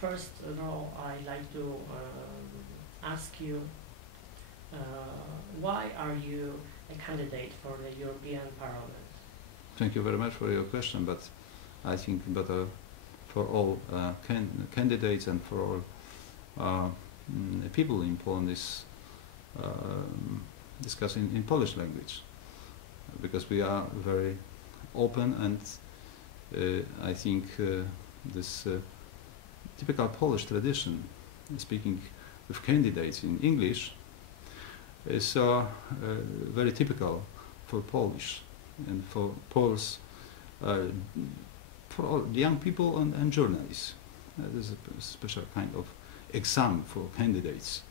first of all, I'd like to ask you, why are you a candidate for the European Parliament? Thank you very much for your question, but I think better for all candidates and for all people in Poland is discussing in Polish language, because we are very open, and I think this typical Polish tradition, speaking with candidates in English, is very typical for Polish and for Poles, for all young people and journalists. There's a special kind of exam for candidates.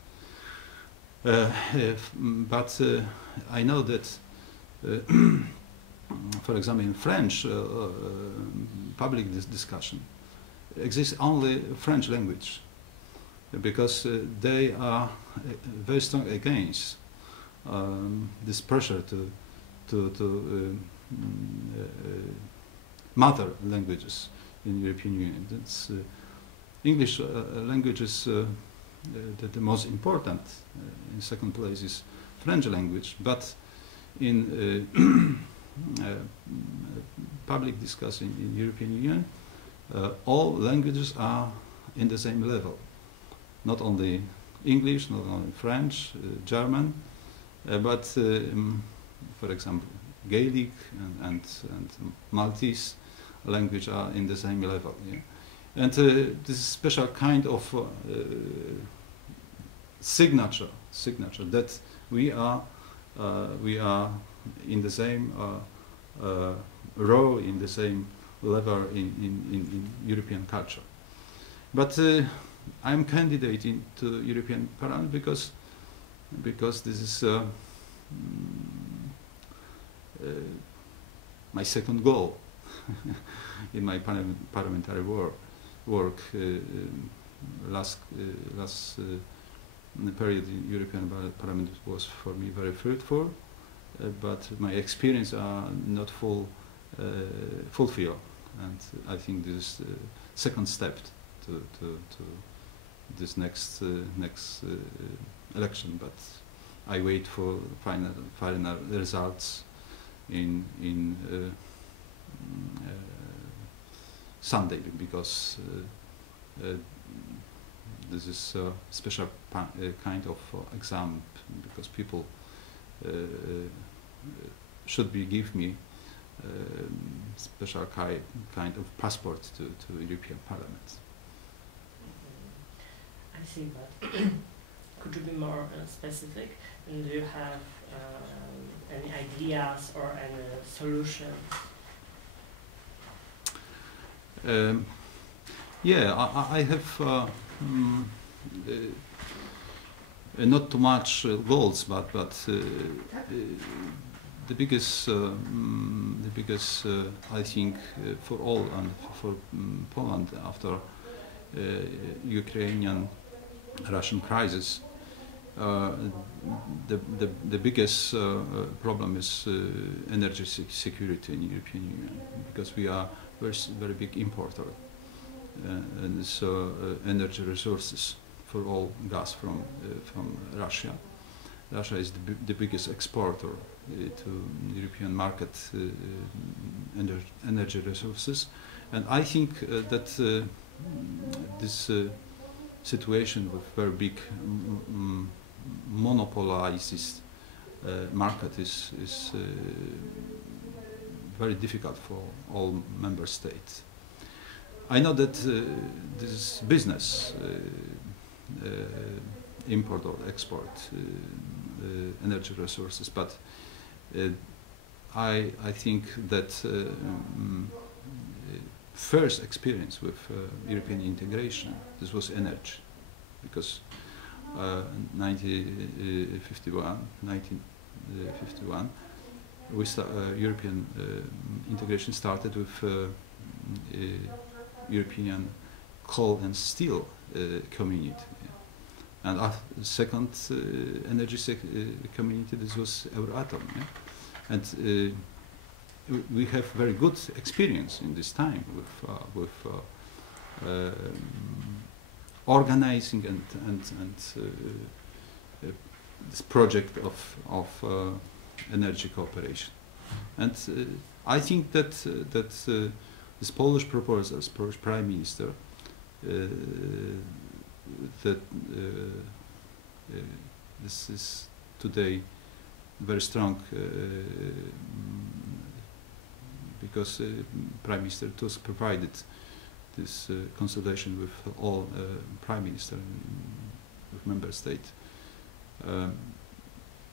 But I know that, for example, in French public discussion exists only French language, because they are very strong against this pressure to mother languages in European Union. That's, English language is the most important. In second place is French language, but in public discussion in European Union, all languages are in the same level. Not only English, not only French, German, but for example, Gaelic and Maltese language are in the same level. Yeah? And this special kind of signature that we are in the same row, in the same level in European culture. But I'm candidating to European Parliament because this is my second goal in my parliamentary work. Last period in European Parliament was for me very fruitful, but my experience are not fulfilled, and I think this is the second step to this next election. But I wait for final results in Sunday, because this is a special kind of exam, because people should give me special kind of passport to European Parliament. I see, but could you be more specific? And do you have any ideas or any solutions? Yeah, I have not too much goals, but the biggest I think for all and for Poland after Ukrainian-Russian crisis, the biggest problem is energy security in European Union, because we are very big importer, and so energy resources for all gas from Russia. Russia is the biggest exporter to European market energy resources, and I think that this situation with very big monopolized market is very difficult for all member states. I know that this is business, import or export energy resources, but I think that first experience with European integration, this was energy, because 1951, European integration started with European coal and steel community, and the second energy community, this was Euratom, yeah? And we have very good experience in this time with organizing this project of energy cooperation. And I think that this Polish proposals, Polish Prime Minister, that this is today very strong because Prime Minister Tusk provided this consultation with all Prime Minister with member state.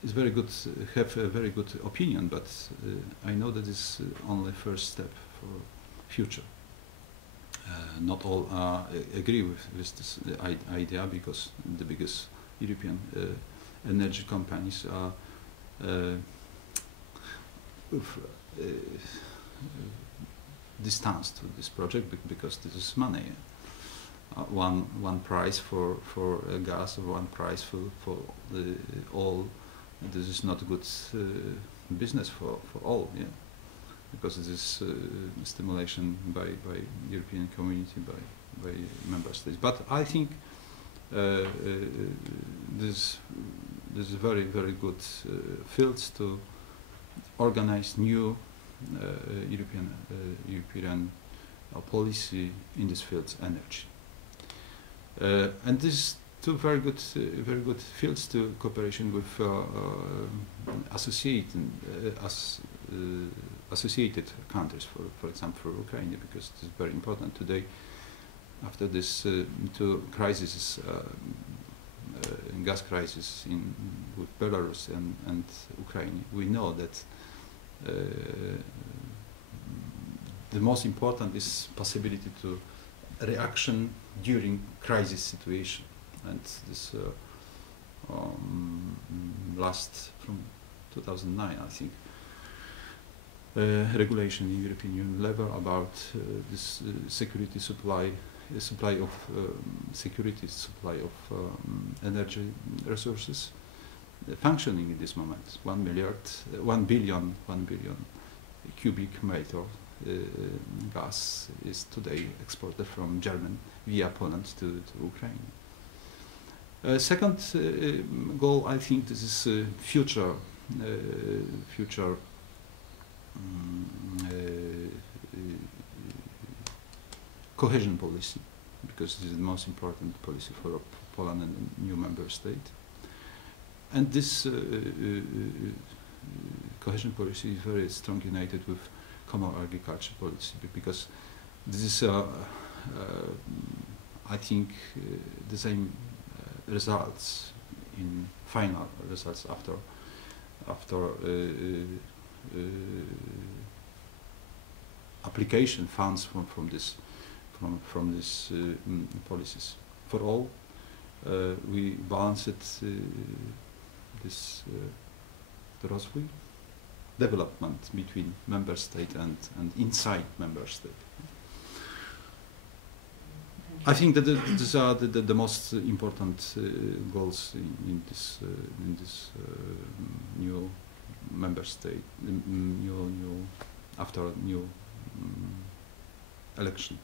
It's very good, have a very good opinion, but I know that it's only first step for future. Not all agree with this idea, because the biggest European energy companies are distanced to this project because this is money. One price for gas, or one price for the all. This is not a good business for all, yeah, because it is stimulation by European community, by member states. But I think this is very good fields to organize new European policy in this field, energy. And these two very good fields to cooperation with associated countries, for example, for Ukraine, because it is very important today. After this two crises, gas crisis with Belarus and Ukraine, we know that the most important is possibility to reaction during crisis situation, and this last from 2009, I think, regulation in European Union level about this security supply of energy resources functioning in this moment. 1 billion cubic meter gas is today exported from Germany via Poland to Ukraine. Second goal, I think, this is future cohesion policy, because this is the most important policy for Poland and a new member state. And this cohesion policy is very strongly united with common agriculture policy, because this is, I think, the same results in final results after application funds from this policies for all. We balanced this rozwój, development between member state and inside member state. I think that these are the most important goals in this new member state, new after new election.